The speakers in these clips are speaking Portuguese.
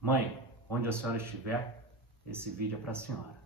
Mãe, onde a senhora estiver, esse vídeo é para a senhora.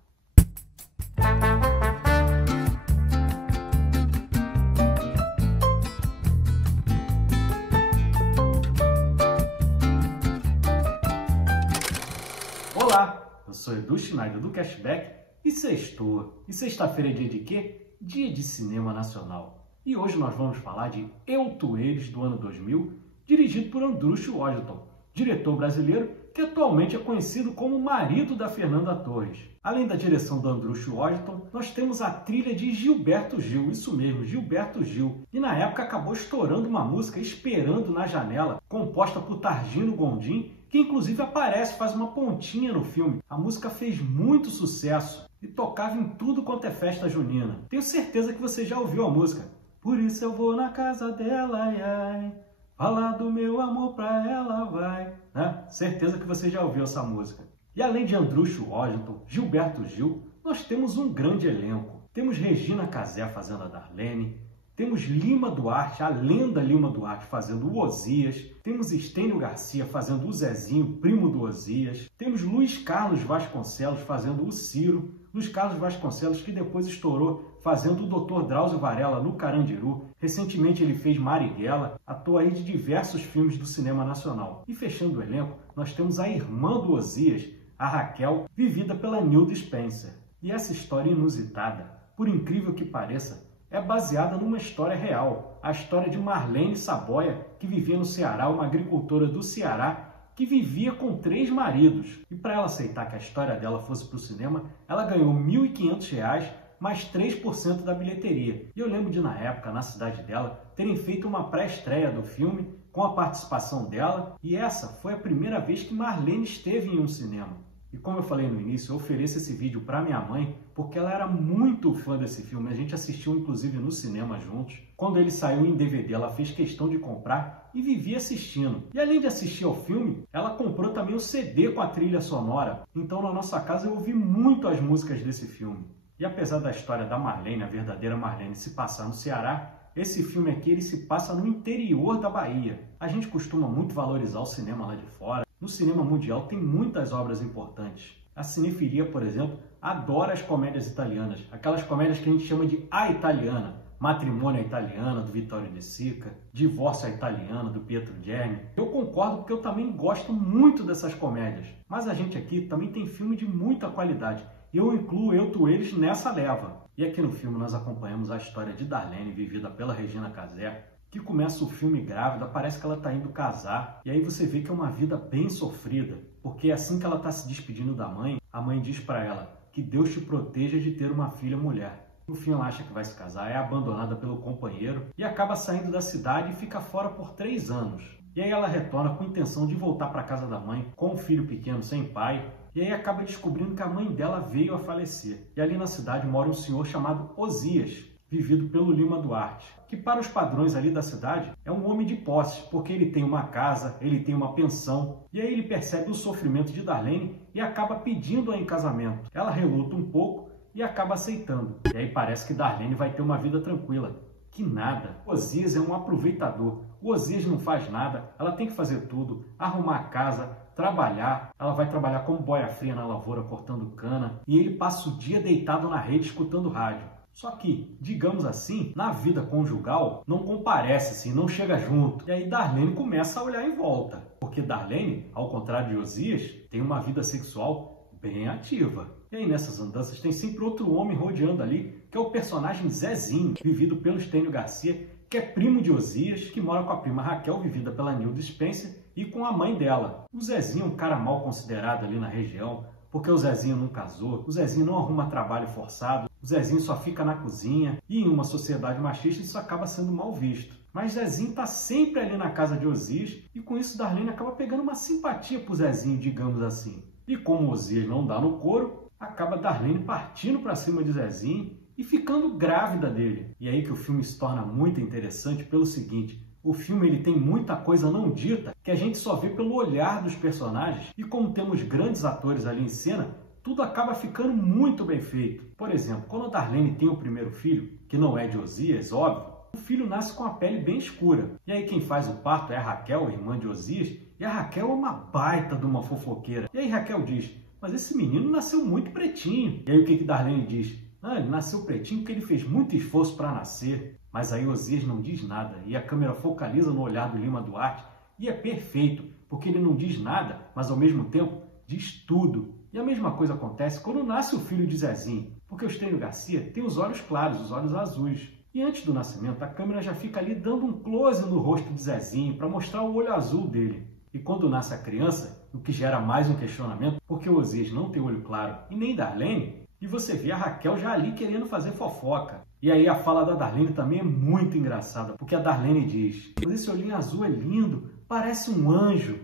Olá, eu sou Edu Schneider do Cashback e sextou. E sexta-feira é dia de quê? Dia de cinema nacional. E hoje nós vamos falar de Eu, Tu, Eles, do ano 2000, dirigido por Andrucho Washington, diretor brasileiro que atualmente é conhecido como marido da Fernanda Torres. Além da direção do Andrucho Washington, nós temos a trilha de Gilberto Gil, isso mesmo, Gilberto Gil. E na época acabou estourando uma música, Esperando na Janela, composta por Targino Gondim, que inclusive aparece, faz uma pontinha no filme. A música fez muito sucesso e tocava em tudo quanto é festa junina. Tenho certeza que você já ouviu a música. Por isso eu vou na casa dela, ai, ai, falar do meu amor pra ela, vai. Né? Certeza que você já ouviu essa música. E além de Andrucho Washington, Gilberto Gil, nós temos um grande elenco. Temos Regina Casé fazendo a Darlene, temos Lima Duarte, a lenda Lima Duarte, fazendo o Osias. Temos Estênio Garcia fazendo o Zezinho, primo do Osias. Temos Luiz Carlos Vasconcelos fazendo o Ciro. Luiz Carlos Vasconcelos, que depois estourou fazendo o Dr. Drauzio Varela no Carandiru. Recentemente ele fez Marighella, atua aí de diversos filmes do cinema nacional. E fechando o elenco, nós temos a irmã do Osias, a Raquel, vivida pela Nilda Spencer. E essa história inusitada, por incrível que pareça, é baseada numa história real, a história de Marlene Saboia, que vivia no Ceará, uma agricultora do Ceará, que vivia com 3 maridos. E para ela aceitar que a história dela fosse para o cinema, ela ganhou R$ 1.500 mais 3% da bilheteria. E eu lembro de, na época, na cidade dela, terem feito uma pré-estreia do filme com a participação dela, e essa foi a primeira vez que Marlene esteve em um cinema. E como eu falei no início, eu ofereço esse vídeo para minha mãe, porque ela era muito fã desse filme. A gente assistiu, inclusive, no cinema juntos. Quando ele saiu em DVD, ela fez questão de comprar e vivia assistindo. E além de assistir ao filme, ela comprou também o CD com a trilha sonora. Então, na nossa casa, eu ouvi muito as músicas desse filme. E apesar da história da Marlene, a verdadeira Marlene, se passar no Ceará, esse filme aqui ele se passa no interior da Bahia. A gente costuma muito valorizar o cinema lá de fora. No cinema mundial tem muitas obras importantes. A cinefilia, por exemplo, adora as comédias italianas, aquelas comédias que a gente chama de A Italiana, Matrimônio à Italiana, do Vittorio De Sica, Divórcio à Italiana, do Pietro Germi. Eu concordo porque eu também gosto muito dessas comédias, mas a gente aqui também tem filme de muita qualidade, e eu incluo Eu, Tu, Eles nessa leva. E aqui no filme nós acompanhamos a história de Darlene, vivida pela Regina Casé, que começa o filme grávida, parece que ela está indo casar, e aí você vê que é uma vida bem sofrida, porque assim que ela está se despedindo da mãe, a mãe diz para ela que Deus te proteja de ter uma filha mulher. No fim ela acha que vai se casar, é abandonada pelo companheiro e acaba saindo da cidade e fica fora por 3 anos. E aí ela retorna com a intenção de voltar para a casa da mãe, com um filho pequeno sem pai, e aí acaba descobrindo que a mãe dela veio a falecer. E ali na cidade mora um senhor chamado Osias, vivido pelo Lima Duarte, que para os padrões ali da cidade é um homem de posse, porque ele tem uma casa, ele tem uma pensão, e aí ele percebe o sofrimento de Darlene e acaba pedindo-a em casamento. Ela reluta um pouco e acaba aceitando. E aí parece que Darlene vai ter uma vida tranquila. Que nada. O Osias é um aproveitador. O Osias não faz nada, ela tem que fazer tudo, arrumar a casa, trabalhar. Ela vai trabalhar como boia fria na lavoura, cortando cana, e ele passa o dia deitado na rede escutando rádio. Só que, digamos assim, na vida conjugal, não comparece assim, não chega junto. E aí Darlene começa a olhar em volta. Porque Darlene, ao contrário de Osias, tem uma vida sexual bem ativa. E aí nessas andanças tem sempre outro homem rodeando ali, que é o personagem Zezinho, vivido pelo Estênio Garcia, que é primo de Osias, que mora com a prima Raquel, vivida pela Nilda Spencer, e com a mãe dela. O Zezinho é um cara mal considerado ali na região, porque o Zezinho não casou, o Zezinho não arruma trabalho forçado, o Zezinho só fica na cozinha, e em uma sociedade machista isso acaba sendo mal visto. Mas Zezinho está sempre ali na casa de Osias, e com isso Darlene acaba pegando uma simpatia por Zezinho, digamos assim. E como Osias não dá no couro, acaba Darlene partindo para cima de Zezinho e ficando grávida dele. E aí que o filme se torna muito interessante pelo seguinte: o filme ele tem muita coisa não dita que a gente só vê pelo olhar dos personagens, e como temos grandes atores ali em cena, tudo acaba ficando muito bem feito. Por exemplo, quando a Darlene tem o primeiro filho, que não é de Osias, óbvio, o filho nasce com a pele bem escura. E aí quem faz o parto é a Raquel, irmã de Osias, E a Raquel é uma baita de uma fofoqueira. E aí Raquel diz, mas esse menino nasceu muito pretinho. E aí o que Darlene diz? Ah, ele nasceu pretinho porque ele fez muito esforço para nascer. Mas aí Osias não diz nada e a câmera focaliza no olhar do Lima Duarte e é perfeito, porque ele não diz nada, mas ao mesmo tempo diz tudo. E a mesma coisa acontece quando nasce o filho de Zezinho, porque o Estênio Garcia tem os olhos claros, os olhos azuis. E antes do nascimento, a câmera já fica ali dando um close no rosto de Zezinho para mostrar o olho azul dele. E quando nasce a criança, o que gera mais um questionamento, porque o Osias não tem olho claro e nem Darlene, e você vê a Raquel já ali querendo fazer fofoca. E aí a fala da Darlene também é muito engraçada, porque a Darlene diz, mas esse olhinho azul é lindo, parece um anjo.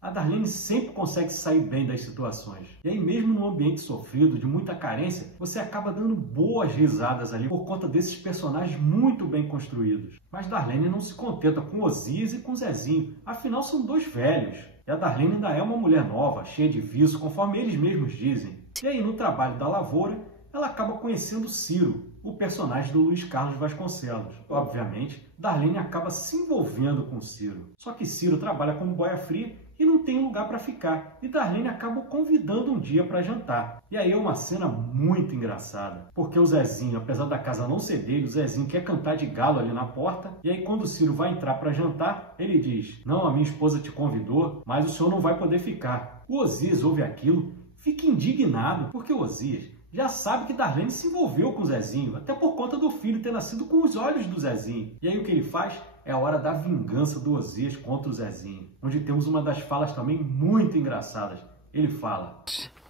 A Darlene sempre consegue sair bem das situações. E aí mesmo num ambiente sofrido, de muita carência, você acaba dando boas risadas ali por conta desses personagens muito bem construídos. Mas Darlene não se contenta com Osias e com Zezinho, afinal são dois velhos. E a Darlene ainda é uma mulher nova, cheia de vício, conforme eles mesmos dizem. E aí no trabalho da lavoura, ela acaba conhecendo Ciro, o personagem do Luiz Carlos Vasconcelos. Obviamente, Darlene acaba se envolvendo com Ciro. Só que Ciro trabalha como boia fria e não tem lugar para ficar. E Darlene acaba o convidando um dia para jantar. E aí é uma cena muito engraçada, porque o Zezinho, apesar da casa não ser dele, o Zezinho quer cantar de galo ali na porta. E aí quando o Ciro vai entrar para jantar, ele diz, não, a minha esposa te convidou, mas o senhor não vai poder ficar. O Osias ouve aquilo, fica indignado, porque o Osias já sabe que Darlene se envolveu com o Zezinho, até por conta do filho ter nascido com os olhos do Zezinho. E aí o que ele faz? É a hora da vingança do Osias contra o Zezinho, onde temos uma das falas também muito engraçadas. Ele fala,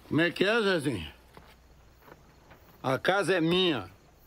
como é que é, Zezinho? A casa é minha,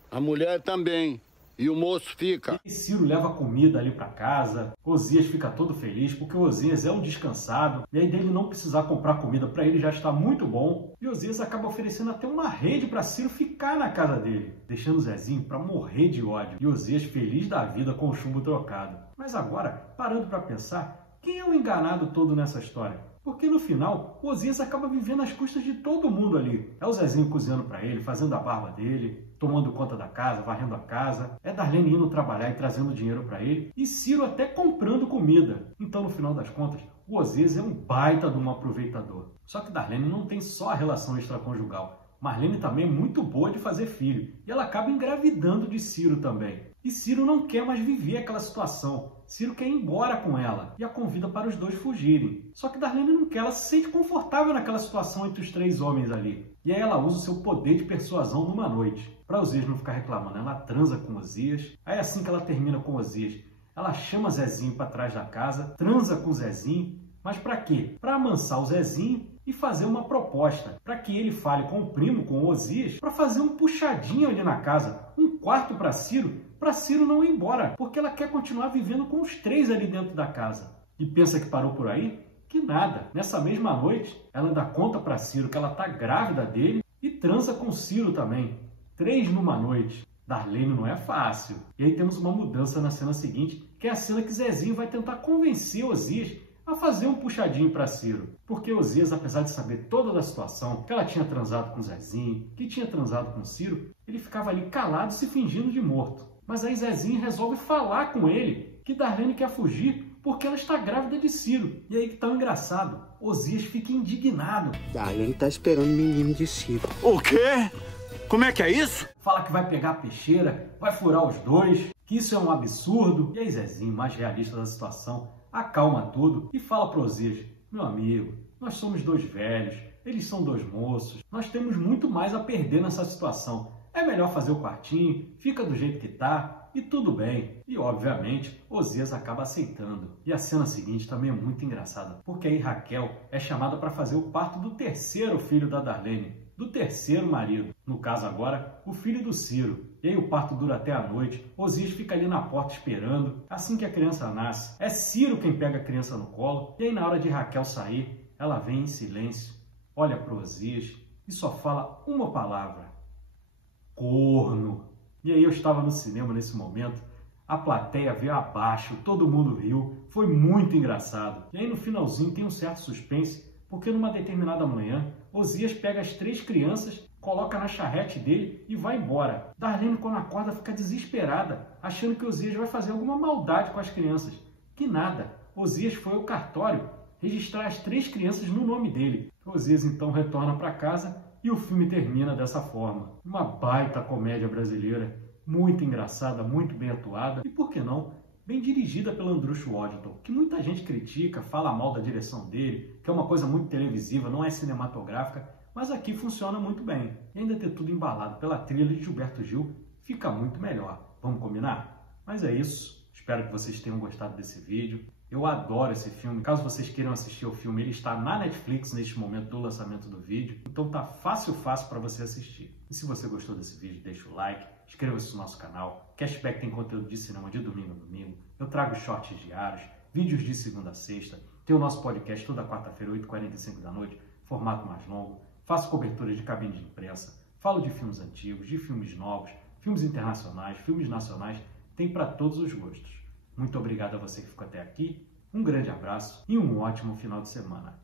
a mulher também, e o moço fica. E Ciro leva comida ali para casa, Osias fica todo feliz porque o Osias é um descansado, e aí dele não precisar comprar comida para ele já está muito bom. E Osias acaba oferecendo até uma rede para Ciro ficar na casa dele, deixando o Zezinho para morrer de ódio. E Osias feliz da vida com o chumbo trocado. Mas agora, parando para pensar, quem é o enganado todo nessa história? Porque no final, o Osias acaba vivendo às custas de todo mundo ali. É o Zezinho cozinhando para ele, fazendo a barba dele, tomando conta da casa, varrendo a casa. É Darlene indo trabalhar e trazendo dinheiro para ele. E Ciro até comprando comida. Então, no final das contas, o Osias é um baita de um aproveitador. Só que Darlene não tem só a relação extraconjugal. Marlene também é muito boa de fazer filho. E ela acaba engravidando de Ciro também. E Ciro não quer mais viver aquela situação. Ciro quer ir embora com ela e a convida para os dois fugirem. Só que Darlene não quer, ela se sente confortável naquela situação entre os três homens ali. E aí ela usa o seu poder de persuasão numa noite. Para Osias não ficar reclamando, ela transa com Osias. Aí assim que ela termina com Osias, ela chama Zezinho para trás da casa, transa com Zezinho. Mas para quê? Para amansar o Zezinho e fazer uma proposta. Para que ele fale com o primo, com o Osias, para fazer um puxadinho ali na casa. Um quarto para Ciro não ir embora, porque ela quer continuar vivendo com os três ali dentro da casa. E pensa que parou por aí? Que nada. Nessa mesma noite, ela ainda conta para Ciro que ela está grávida dele e transa com Ciro também. 3 numa noite. Darlene não é fácil. E aí temos uma mudança na cena seguinte, que é a cena que Zezinho vai tentar convencer Osias a fazer um puxadinho para Ciro. Porque Osias, apesar de saber toda a situação, que ela tinha transado com Zezinho, que tinha transado com Ciro, ele ficava ali calado se fingindo de morto. Mas aí Zezinho resolve falar com ele que Darlene quer fugir porque ela está grávida de Ciro. E aí que tá o engraçado. Osias fica indignado. Darlene tá esperando o menino de Ciro. O quê? Como é que é isso? Fala que vai pegar a peixeira, vai furar os dois, que isso é um absurdo. E aí Zezinho, mais realista da situação, acalma tudo e fala para Osias, meu amigo, nós somos dois velhos, eles são dois moços, nós temos muito mais a perder nessa situação. É melhor fazer o quartinho, fica do jeito que tá e tudo bem. E obviamente Osias acaba aceitando. E a cena seguinte também é muito engraçada, porque aí Raquel é chamada para fazer o parto do terceiro filho da Darlene, do terceiro marido, no caso agora o filho do Ciro. E aí o parto dura até a noite, Osias fica ali na porta esperando. Assim que a criança nasce, é Ciro quem pega a criança no colo. E aí na hora de Raquel sair, ela vem em silêncio, olha para Osias e só fala uma palavra: corno. E aí eu estava no cinema nesse momento, a plateia veio abaixo, todo mundo riu, foi muito engraçado. E aí no finalzinho tem um certo suspense, porque numa determinada manhã, Osias pega as 3 crianças, coloca na charrete dele e vai embora. Darlene, quando acorda, fica desesperada, achando que Osias vai fazer alguma maldade com as crianças. Que nada, Osias foi ao cartório registrar as 3 crianças no nome dele. Osias então retorna para casa e o filme termina dessa forma. Uma baita comédia brasileira, muito engraçada, muito bem atuada e, por que não, bem dirigida pelo Andrucho Waddington, que muita gente critica, fala mal da direção dele, que é uma coisa muito televisiva, não é cinematográfica, mas aqui funciona muito bem. E ainda ter tudo embalado pela trilha de Gilberto Gil fica muito melhor. Vamos combinar? Mas é isso. Espero que vocês tenham gostado desse vídeo. Eu adoro esse filme. Caso vocês queiram assistir ao filme, ele está na Netflix neste momento do lançamento do vídeo. Então tá fácil para você assistir. E se você gostou desse vídeo, deixa o like, inscreva-se no nosso canal. Cashback tem conteúdo de cinema de domingo a domingo. Eu trago shorts diários, vídeos de segunda a sexta. Tem o nosso podcast toda quarta-feira, 8h45 da noite, formato mais longo. Faço cobertura de cabine de imprensa. Falo de filmes antigos, de filmes novos, filmes internacionais, filmes nacionais. Tem para todos os gostos. Muito obrigado a você que ficou até aqui, um grande abraço e um ótimo final de semana.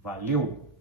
Valeu!